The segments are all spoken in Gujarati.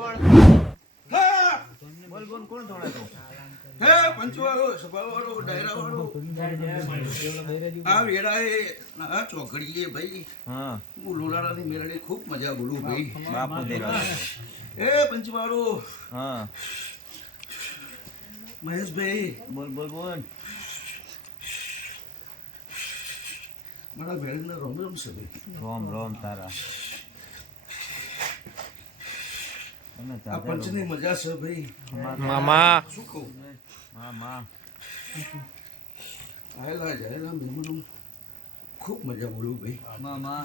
કોણ હા બોલ બોલ કોણ થોડા તો હે પંચવાળો સભાવાળો ડાયરાવાળો આ વેળાએ આ ચોકડીએ ભાઈ હા હું લોલાડાની મેળે ખૂબ મજા બોલું ભાઈ બાપુ દેવા એ પંચવાળો હા મહેશભાઈ બોલ બોલ બોલ મારા ભેળના રોમ રોમ છે ભાઈ રોમ રોમ તારા આ પંચની મજા છે ભાઈ મામા શું કહું મામા આયેલા જાયેલા મહેમાનો ખૂબ મજા બોલું ભાઈ મામા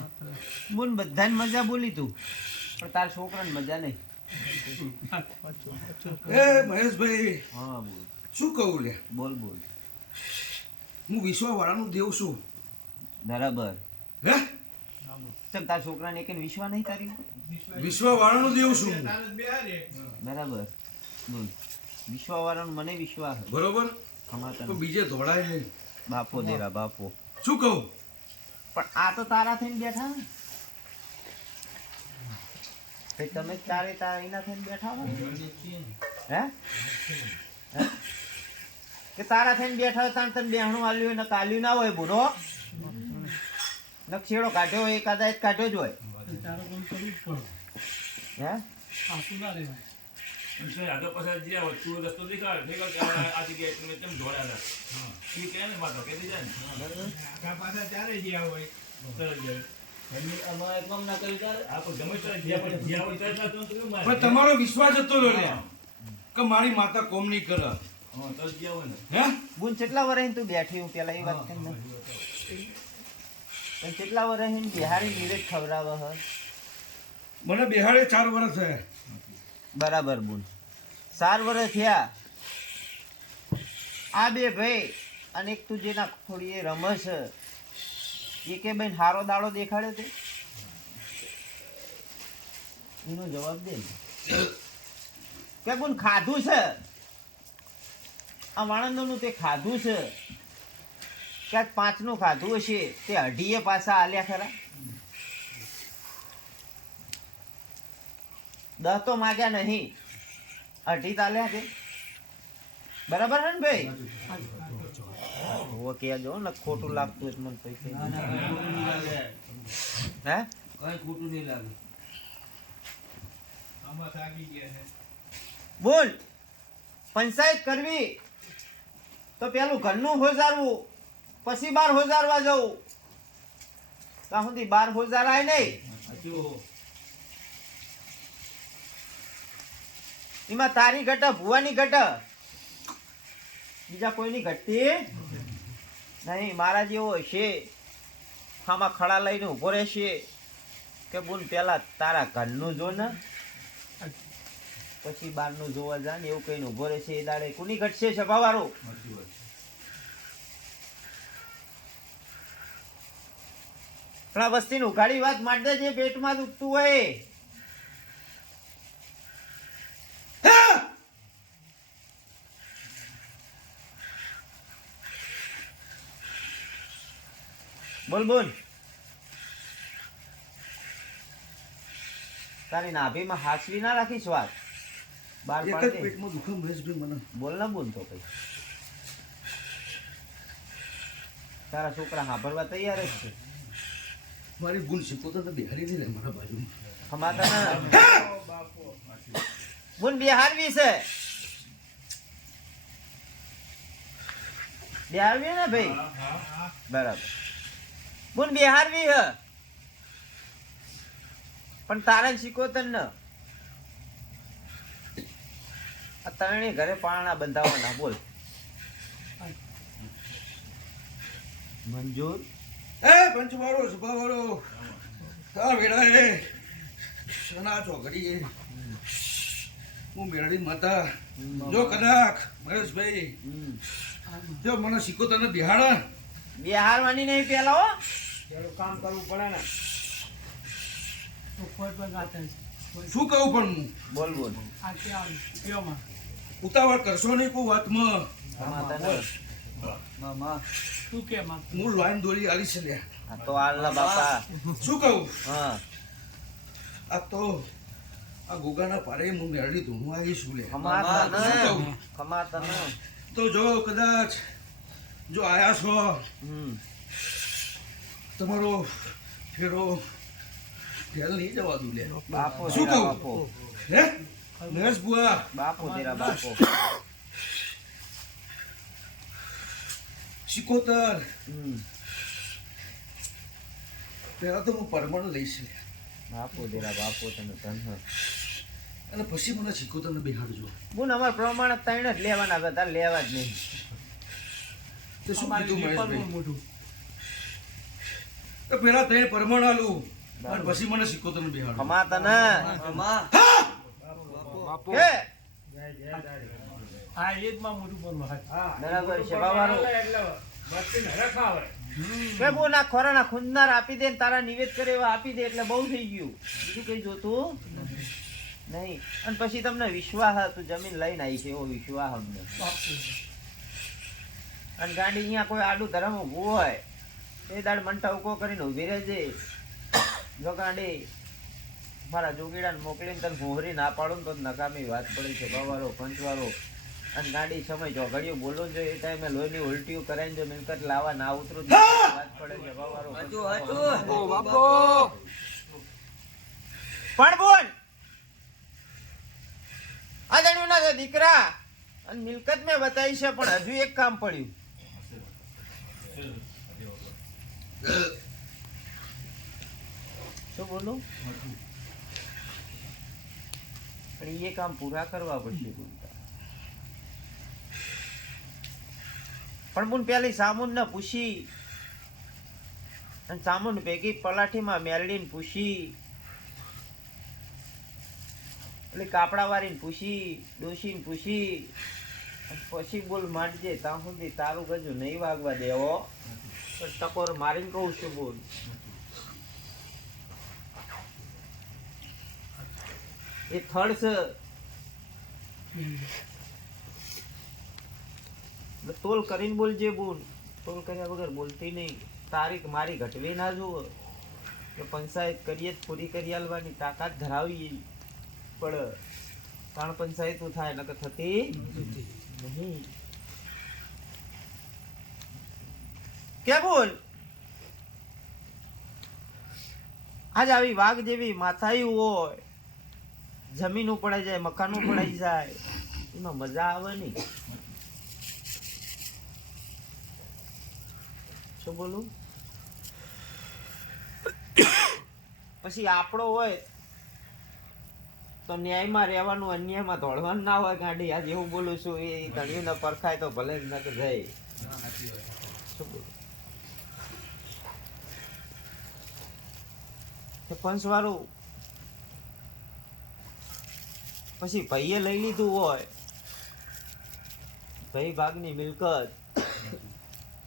બોલ બધાને મજા બોલી તું પણ તાર છોકરાને મજા નહીં એ મહેશભાઈ હા બોલ શું કહું લે બોલ બોલ હું વિશ્વવાળાનું દેવ છું બરાબર હે ચમ તાર છોકરાને એક વિશ્વાસ નહીં તારી વિશ્વવાળાનું દેવ છું હું. બરાબર બોલ વિશ્વાવાળાનો મને વિશ્વાસ છે. બરોબર અમારા તો બીજે દોડાય નહીં બાપો દેરા બાપો શું કહું પણ આ તો તારા થઈને બેઠા ને ભાઈ તમે તારે તારા એના થઈને બેઠા હો હે હે? કે તારા થઈને બેઠા હોય તાર તને બેહણું આલ્યું હોય ને કાલ્યું ના હોય બુરો નક્ષેડો કાઢ્યો હોય એકાદા જ કાઢ્યો જ હોય હે પણ તમારો વિશ્વાસ હતો લો લે કે મારી માતા કોમ નહીં કરે હે બુન કેટલા વર્ષ તું બેઠી હું પેલા એ વાત કરી ને પણ કેટલા વર્ષ બિહારી નીરજ ખવડાવે હ મને બિહાડે 4 વર્ષ થયા બરાબર બોલ 4 વર્ષ થયા આ બે ભાઈ અને એક તું જેના થોડી એ રમસ એ કે બેન હારો દાડો દેખાડ્યો તે એનો જવાબ દે કે કોણ ખાધું છે આ વાણંદનું તે ખાધું છે ક્યાંક 5 નું ખાધું હશે તે અઢીએ પાછા આલ્યા ખરા 10 તો માગ્યા નહીં અઢી તાલ્યા છે બરાબર છે ને ભાઈ કહેજો ને ખોટું લાગતું હોય મને પૈસા હે કઈ ખોટું નહીં લાગે બોલ પંચાયત કરવી તો પેલું ઘરનું હોજારવું પછી 12 હોજારવા જવું ત્યાં સુધી 12 હોજારાય નહીં એમાં તારી ઘટ ભુવાની ઘટ બીજા કોઈની ઘટતી નહીં મારા જેવો છે આમાં ખડા લઈને ઉભો રહેશે કે બોલ પેલા તારા ઘરનું જો ને પછી બહારનું જોવા જા ને એવું કઈને ઉભો રહેશે એ દાડે કોની ઘટશે સભાવાળો પણ આ વસ્તીની ઉઘાડી વાત માટે જે પેટમાં દુખતું હોય બોલ બોલ તારી નાભીમાં હાસવી ના રાખી સ્વાદ બાર એક જ પાડે પેટમાં દુખે મહેશભાઈ મને બોલ ના બોલ તો કઈ તારા છોકરા સાંભળવા તૈયાર જ છે મારી ગુણ શીખવતા તો બિહારી નહીં રહે મારા બાજુ ખમાતા ના બોલ બિહારવી છે બિહારવી ને ભાઈ બરાબર બોલ બિહારવી હ પણ તારે શીખોતન ન આ ત્રણેય ઘરે પાણા બંધાવાના બોલ મંજૂર એ પંચવાળો સભાવાળો આ વેળાએ સના ચોકડીએ હું મેળડી માતા જો કદાચ મહેશભાઈ જો મને શીખવતા ને બિહાડા બિહારવાની નહીં પેલા હો કામ કરવું પડે ને શું કહું પણ હું બોલ બોલ ઉતાવળ કરશો નહીં કોઈ વાતમાં ખમાતા ન મામા હું લાઈન દોરી આલી છે લ્યા આ તો આલ્લા બાપા શું કહું હા આ તો આ ગોગાના પારે હું મેળવી દઉં હું આવીશું લે ખમાતા શું ન કહું? ખમાતા ન તો જો કદાચ જો આયા છો તમારો ફેરો ફેલ નહીં જવા દઉં લે બાપો શું તેરા કહું? બાપો હે નરેશ બુઆ બાપો તેરા બાપો શિકોતર હમ પેલા તો હું પરમણ લઈશ લે. બાપો તેરા બાપો તને ધન હ. અને પછી મને શિકોતરને બેહાડજો બોન અમાર પ્રમાણે ત્રણ જ લેવાના હતા તારે લેવા જ નહીં તે શું કીધું મહેશભાઈ તો પેલા ત્રણ પરમણ આલું અને પછી મને શિકોતરને બેહાડજો ખમાતા ન બાપુ કે આ એજમાં મોટું બોલવા હા બરાબર છે બાબારો એટલે બચીને રખાવે કે બોન આ ખોરાના ખૂંદનાર આપી દે ને તારા નિવેદ કરે એવા આપી દે એટલે બહુ થઈ ગયું બીજું કઈ જોતું નહીં અને પછી તમને વિશ્વાસ તું જમીન લઈને આવી છે એવો વિશ્વાસ અમને અને ગાડી અહીંયા કોઈ આડું ધરમ ઊભું હોય એ દાડ મંટા ઉકો કરીને ઊભી રહેજે જો ગાડી મારા જોગીડાને મોકલીને તને ભોહરી ના પાડું ને તો નકામી વાત પડી છે બવારો પંચવારો અને ગાડી સમય ચોઘડિયું બોલવું જોઈએ એ ટાઈમે લોહીની ઉલટીઓ કરાઈને જો મિલકત લાવવા ના ઉતરું તો વાત પડે છે બવારો પણ બોલ આ જાણ્યું ના દીકરા અને મિલકત મેં બતાવી છે પણ હજુ એક કામ પડ્યું શું બોલું પણ એ કામ પૂરા કરવા પડશે પણ બોન પેલી સામુન ને પૂછી અને સામુન ભેગી પલાઠીમાં મેલડીને પૂછી એટલે કાપડા વાળીને પૂછી ડોશીને પૂછી પછી બોલ માંડજે ત્યાં સુધી તારું ગજુ નહીં વાગવા દેવો પણ ટકોર મારીને કહું છું બોલ એ થર્ડ છે તોલ કરીને બોલજે બોલ તોલ કર્યા વગર બોલતી નહીં તારીખ મારી ઘટવી ના જુઓ કે પંચાયત કરીએ જ પૂરી કરી આલવાની તાકાત ધરાવી પણ ત્રણ પંચાયતો થાય નકર થતી નહીં કે બોલ આજ આવી વાઘ જેવી માથાયું હોય જમીન ઉપડાઈ જાય મકાન ઉપડાઈ જાય એમાં મજા આવે નહીં શું બોલું પછી આપણો હોય તો ન્યાયમાં રહેવાનું અન્યાયમાં દોડવાનું ના હોય ગાડી આજ એવું બોલું છું એ ધણિયું ન પરખાય તો ભલે જ ન તો જાય શું બોલું પંચવાળું પછી ભાઈએ લઈ લીધું હોય ભાઈ ભાગની મિલકત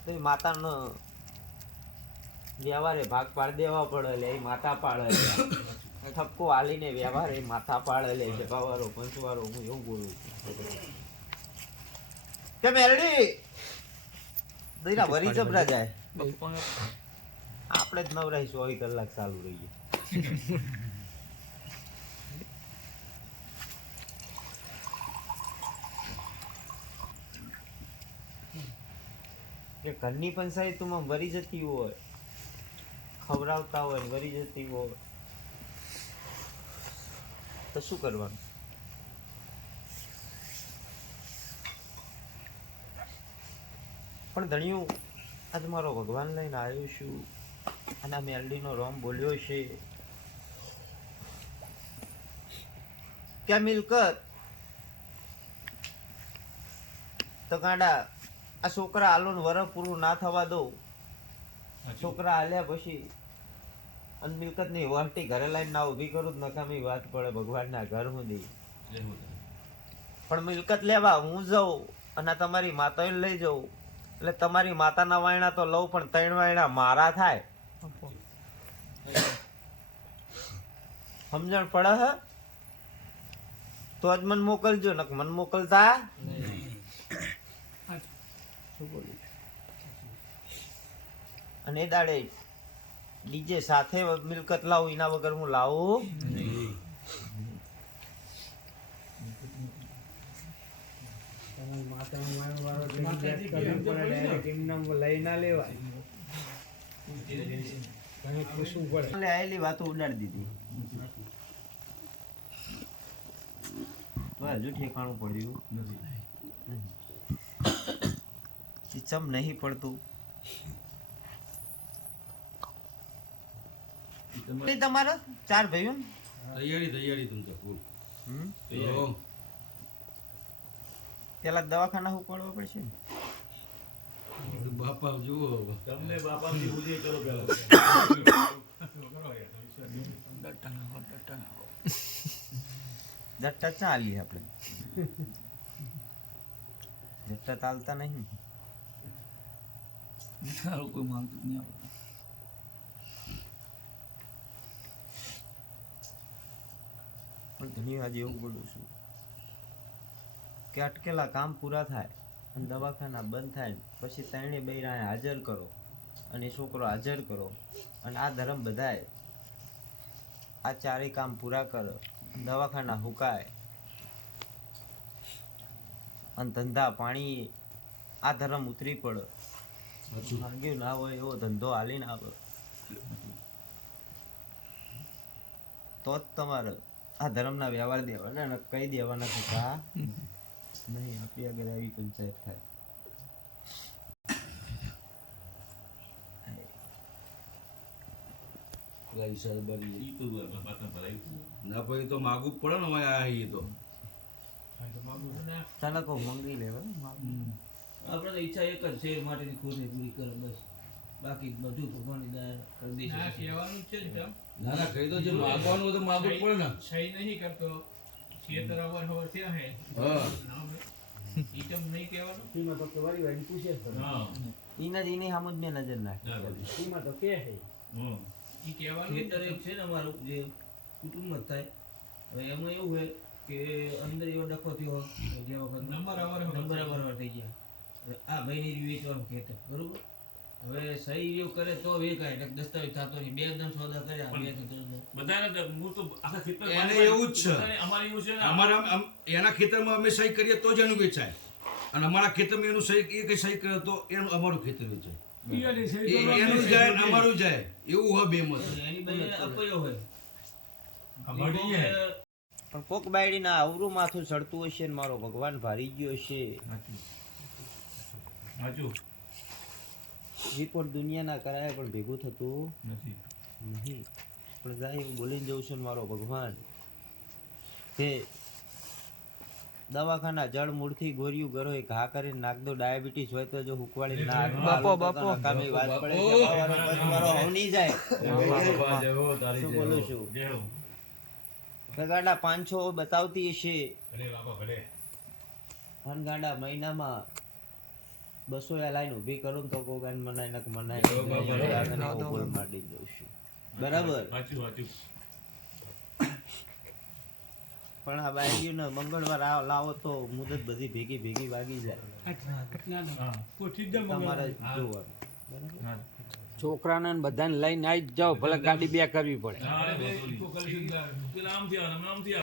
તો માતાનો વ્યવહારે ભાગ પાડી દેવા પડે એટલે એ માતા પાડે ઠપકો હાલીને વ્યવહાર એ માથા પાડે લે છે બાવારો પંચવાળો હું એવું બોલું છું કે મેરડી દઈના વરી જબરા જાય આપણે જ નવરાઈ 24 કલાક ચાલુ રહીએ કે ઘરની પંચાયતમાં વરી જતી હોય ખવડાવતા હોય વરી જતી હોય તો શું કરવાનું પણ ધણિયું આજ મારો ભગવાન લઈને આવ્યો છું અને આ મેલડીનો રોમ બોલ્યો છે કે મિલકત તો ગાડા આ છોકરા હાલોને વર પૂરું ના થવા દો છોકરા હાલ્યા પછી અને મિલકત ની વહટી ઘરે લઈને ના ઉભી કરું તો નકામી વાત પડે ભગવાન ના ઘર સુધી પણ મિલકત લેવા હું જાઉં અને તમારી માતા લઈ જાઉં એટલે તમારી માતાના વાયણા તો લઉં પણ 3 વાયણા મારા થાય સમજણ પડે હ તો જ મન મોકલજો નક મન મોકલતા અને એ દાડે ડીજે સાથે મિલકત લાવું એના વગર હું લાવું એટલે આયેલી વાતો ઉડાડી દીધી તો હજુ ઠેકાણું પડ્યું ઈ ચમ નહીં પડતું તમારા 4 ભાઈઓ ને? તૈયારી तुमचं फुल હમ? हो પેલા દવાખાના ઉપાડવા પડશે ને? બાપા જુઓ તમને બાપાની પૂજી કરો પેલા જટ્ટા ચાલી આપણે જટ્ટા ચાલતા નહીં કોઈ માંગતું નહીં આપણે. પણ ઘણી વાર એવું બોલું છું કે અટકેલા કામ પૂરા થાય અને દવાખાના બંધ થાય ને પછી ત્રણે બૈરાને હાજર કરો અને છોકરો હાજર કરો અને આ ધર્મ બધાય આ ચારેય કામ પૂરા કરો દવાખાના હુકાય અને ધંધા પાણી આ ધર્મ ઉતરી પડે ભાગ્યું ના હોય એવો ધંધો હાલીને આવે તો જ તમારે આ ધર્મના વ્યવહાર દેવાના ને કહી દેવાના કે આ નહીં આપી આગળ આવી પંચાયત થાય ઈ તો ના પછી તો માગવું જ પડે ને હવે આ ઈ તો ચાલો કહું મંગી લેવા આપણે તો ઈચ્છા એક જ છે એ માટેની ખોટી પૂરી કરો બસ બાકી બધું ભગવાનની દયા કરી દઈશું. ના કહેવાનું જ છે ને તેમ. ના ના કહી દો જે માગવાનું હોય તો માગવું જ પડે ને સહી નહીં કરતો ખેતર અવાર હવાર થયા હે હા ઈ તમ નહીં કહેવાનું હા એના જ એની સામું જ મેં નજર નાખી ઈ કહેવાનું ખેતર એક છે ને અમારું જે કુટુંબ જ થાય હવે એમાં એવું હોય કે અંદર એવો ડખો થયો કે જે વખત નંબર અવાર થઈ ગયા હવે આ ભાઈની વેચવાનું ખેતર બરોબર હવે સહી એવું કરે તો વેચાય એટલે દસ્તાવેજ થતો નહીં બે દમ સોદા કર્યા બે ત્રણ બધાને તો હું તો આખા ખેતર એને એવું જ છે. અમારે એવું છે ને અમારા એના ખેતરમાં અમે સહી કરીએ તો જ એનું વેચાય અને અમારા ખેતરમાં એનું સહી એ કઈ સહી કરે તો એનું અમારું ખેતર વેચાય એનું જાય ને અમારું જાય એવું હોય બે મત એની બાઈને અપાયો હોય મળી જાય પણ કોક બાયડીના અવરું માથું ચડતું હશે ને મારો ભગવાન ભારી ગયો હશે સાચું રિપોર્ટ દુનિયાના કરાય પણ ભેગું થતું નથી નહીં પણ જાય એવું બોલીને જવું છે ને મારો ભગવાન કે દવાખાના જળ મૂળથી ગોરિયું ગરો એ ઘા કરીને નાખ દો ડાયાબિટીસ હોય તો જો હુકવાડી ના નકામી વાત પડે છે. મારો હવની જાય શું બોલું છું ગાડા 500 બતાવતી હશે ભલે બાપા ભલે અને ગાડા મહિનામાં 200 લાઈન ઊભી કરું ને તો કોઈ ગાન મનાય ને મનાય કોઈ માડી દઉં છું બરાબર સાચું સાચું પણ આ બાઈઓને મંગળવાર લાવો તો મુદત બધી ભેગી વાગી જાય હા તમારે જોવાનું બરાબર હા છોકરાને ને બધાને લઈને આવી જ જાઓ ભલે ગાડી બે કરવી પડે પેલા આમ થયા આમ થયા